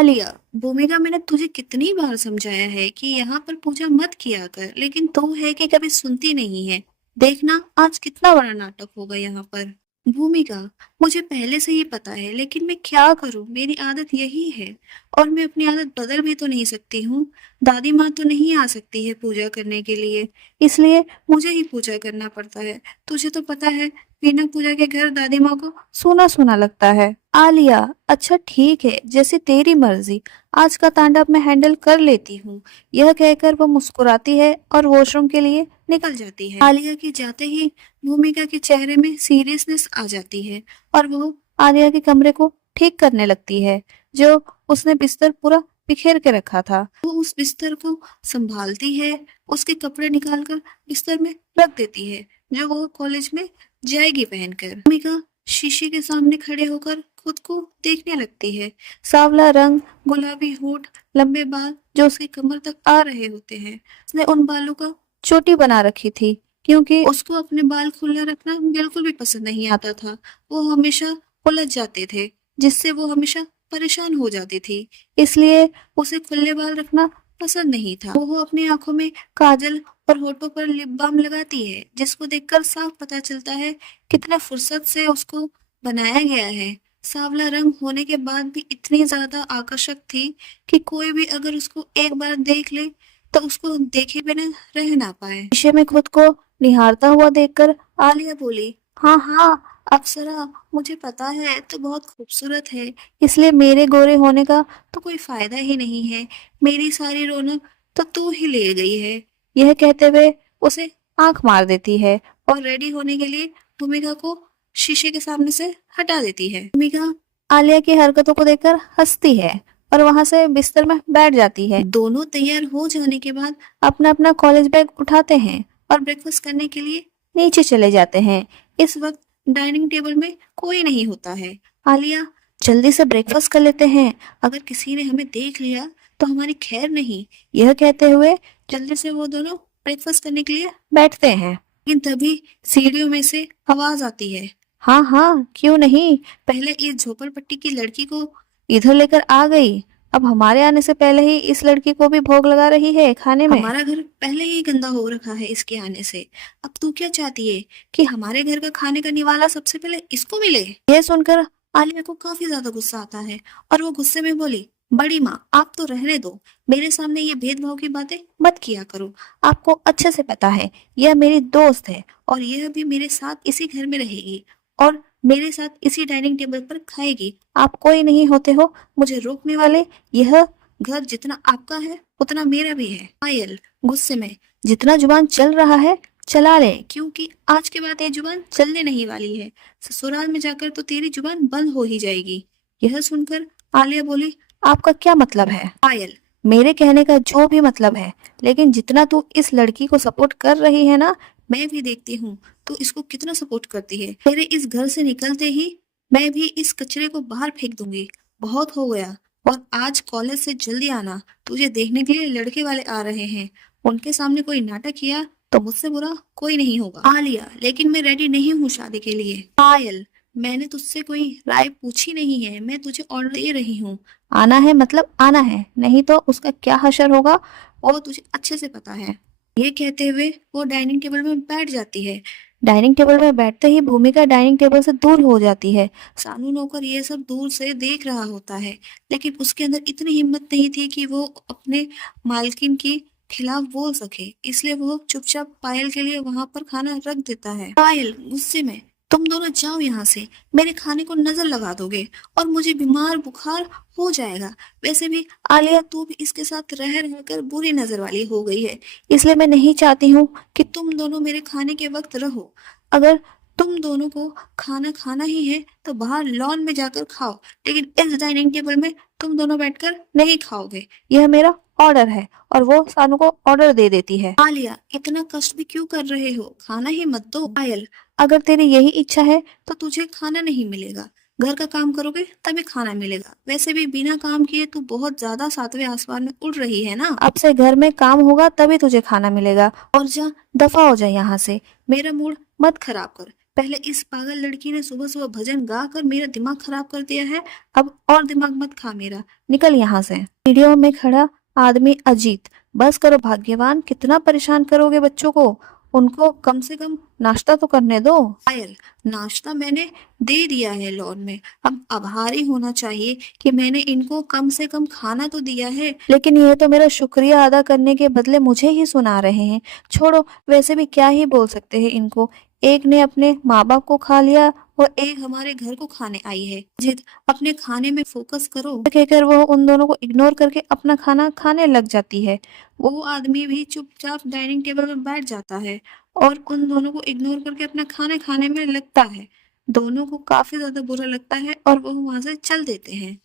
आलिया, भूमिका मैंने तुझे कितनी बार समझाया है कि यहाँ पर पूजा मत किया कर, लेकिन तू है कि कभी सुनती नहीं है। देखना आज कितना बड़ा नाटक होगा यहाँ पर। भूमिका, मुझे पहले से ही पता है, लेकिन मैं क्या करूँ, मेरी आदत यही है और मैं अपनी आदत बदल भी तो नहीं सकती हूँ। दादी माँ तो नहीं आ सकती है पूजा करने के लिए, इसलिए मुझे ही पूजा करना पड़ता है। तुझे तो पता है, बिना पूजा के घर दादी माँ को सूना सूना लगता है। आलिया, अच्छा ठीक है, जैसे तेरी मर्जी। आज का तांडव मैं हैंडल कर लेती हूँ। यह कहकर वो मुस्कुराती है और वॉशरूम के लिए निकल जाती है। आलिया के जाते ही भूमिका के चेहरे में सीरियसनेस आ जाती है और वो आलिया के कमरे को ठीक करने लगती है, जो उसने बिस्तर पूरा बिखेर के रखा था। वो उस बिस्तर को संभालती है, उसके कपड़े निकालकर बिस्तर में रख देती है, जो वो कॉलेज में जाएगी पहनकर। भूमिका शीशे के सामने खड़े होकर खुद को देखने लगती है। सांवला रंग, गुलाबी होंठ, लंबे बाल जो उसकी कमर तक आ रहे होते हैं। उसने उन बालों का चोटी बना रखी थी, क्योंकि उसको अपने बाल खुला रखना बिल्कुल भी पसंद नहीं आता था। वो हमेशा उलझ जाते थे, जिससे वो हमेशा परेशान हो जाती थी। इसलिए उसे खुले बाल रखना पसंद नहीं था। वो अपनी आंखों में काजल और होठों पर लिप बाम लगाती है, जिसको देखकर साफ पता चलता है कितने फुर्सत से उसको बनाया गया है। सांवला रंग होने के बाद भी इतनी ज्यादा आकर्षक थी कि कोई भी अगर उसको एक बार देख ले तो उसको देखे बिना रह ना पाए। शीशे में खुद को निहारता हुआ देखकर आलिया बोली, हाँ हाँ अप्सरा, मुझे पता है तो बहुत खूबसूरत है, इसलिए मेरे गोरे होने का तो कोई फायदा ही नहीं है। मेरी सारी रौनक तो तू ही ले गई है। यह कहते हुए उसे आंख मार देती है और रेडी होने के लिए भूमिका को शीशे के सामने से हटा देती है। भूमिका आलिया की हरकतों को देखकर हंसती है और वहां से बिस्तर में बैठ जाती है। दोनों तैयार हो जाने के बाद अपना अपना कॉलेज बैग उठाते हैं और ब्रेकफास्ट करने के लिए नीचे चले जाते हैं। इस वक्त डाइनिंग टेबल में कोई नहीं होता है। आलिया, जल्दी से ब्रेकफास्ट कर लेते हैं, अगर किसी ने हमें देख लिया तो हमारी खैर नहीं। यह कहते हुए जल्दी से वो दोनों ब्रेकफास्ट करने के लिए बैठते हैं, लेकिन तभी सीढ़ियों में से आवाज आती है, हाँ हाँ क्यों नहीं, पहले इस झोपड़पट्टी की लड़की को इधर लेकर आ गई, अब हमारे आने से पहले ही इस लड़की को भी भोग लगा रही है खाने में। हमारा घर पहले ही गंदा हो रखा है इसके आने से, अब तू क्या चाहती है कि हमारे घर का खाने का निवाला सबसे पहले इसको मिले। यह सुनकर आलिया को काफी ज्यादा गुस्सा आता है और वो गुस्से में बोली, बड़ी माँ आप तो रहने दो, मेरे सामने ये भेदभाव की बातें मत किया करो। आपको अच्छे से पता है यह मेरी दोस्त है और यह भी मेरे साथ इसी घर में रहेगी और मेरे साथ इसी डाइनिंग टेबल पर खाएगी। आप कोई नहीं होते हो मुझे रोकने वाले। यह घर जितना आपका है उतना मेरा भी है। पायल गुस्से में, जितना जुबान चल रहा है चला ले, क्योंकि आज के बाद ये जुबान चलने नहीं वाली है। ससुराल में जाकर तो तेरी जुबान बंद हो ही जाएगी। यह सुनकर आलिया बोली, आपका क्या मतलब है। पायल, मेरे कहने का जो भी मतलब है, लेकिन जितना तू इस लड़की को सपोर्ट कर रही है ना, मैं भी देखती हूँ तू इसको कितना सपोर्ट करती है। तेरे इस घर से निकलते ही मैं भी इस कचरे को बाहर फेंक दूंगी। बहुत हो गया, और आज कॉलेज से जल्दी आना, तुझे देखने के लिए लड़के वाले आ रहे हैं। उनके सामने कोई नाटक किया तो मुझसे बुरा कोई नहीं होगा। आलिया, लेकिन मैं रेडी नहीं हूँ शादी के लिए। पायल, मैंने तुझसे कोई राय पूछी नहीं है, मैं तुझे ऑर्डर दे रही हूँ। आना है मतलब आना है, नहीं तो उसका क्या हशर होगा वो तुझे अच्छे से पता है। ये कहते हुए वो डाइनिंग टेबल में बैठ जाती है। डाइनिंग टेबल में बैठते ही भूमिका डाइनिंग टेबल से दूर हो जाती है। सानू नौकर ये सब दूर से देख रहा होता है, लेकिन उसके अंदर इतनी हिम्मत नहीं थी कि वो अपने मालकिन के खिलाफ बोल सके, इसलिए वो चुपचाप पायल के लिए वहां पर खाना रख देता है। पायल गुस्से में, तुम दोनों जाओ यहाँ से, मेरे खाने को नजर लगा दोगे और मुझे बीमार बुखार हो जाएगा। वैसे भी आलिया तू भी इसके साथ रह रहकर बुरी नजर वाली हो गई है, इसलिए मैं नहीं चाहती हूँ कि तुम दोनों मेरे खाने के वक्त रहो। अगर तुम दोनों को खाना खाना ही है तो बाहर लॉन में जाकर खाओ, लेकिन इस डाइनिंग टेबल में तुम दोनों बैठकर नहीं खाओगे। यह मेरा ऑर्डर है। और वो सानू को ऑर्डर दे देती है। आलिया, इतना कष्ट भी क्यों कर रहे हो, खाना ही मत दो। पायल, अगर तेरी यही इच्छा है तो तुझे खाना नहीं मिलेगा, घर का काम करोगे तभी खाना मिलेगा। वैसे भी बिना काम किए तू बहुत ज्यादा सातवें आसमान में उड़ रही है ना, अब से घर में काम होगा तभी तुझे खाना मिलेगा। और जा दफा हो जाए यहाँ से, मेरा मूड मत खराब कर। पहले इस पागल लड़की ने सुबह सुबह भजन गा कर मेरा दिमाग खराब कर दिया है। अब और दिमाग मत खा मेरा, निकल यहाँ से। वीडियो में खड़ा आदमी अजीत, बस करो भाग्यवान, कितना परेशान करोगे बच्चों को, उनको कम से कम नाश्ता तो करने दो। पायल, नाश्ता मैंने दे दिया है लॉन में, अब आभारी होना चाहिए कि मैंने इनको कम से कम खाना तो दिया है। लेकिन ये तो मेरा शुक्रिया अदा करने के बदले मुझे ही सुना रहे हैं। छोड़ो, वैसे भी क्या ही बोल सकते हैं इनको, एक ने अपने माँ बाप को खा लिया और एक हमारे घर को खाने आई है। जिद, अपने खाने में फोकस करो, कहकर वो उन दोनों को इग्नोर करके अपना खाना खाने लग जाती है। वो आदमी भी चुपचाप डाइनिंग टेबल पर बैठ जाता है और उन दोनों को इग्नोर करके अपना खाना खाने में लगता है। दोनों को काफी ज्यादा बुरा लगता है और वो वहां से चल देते हैं।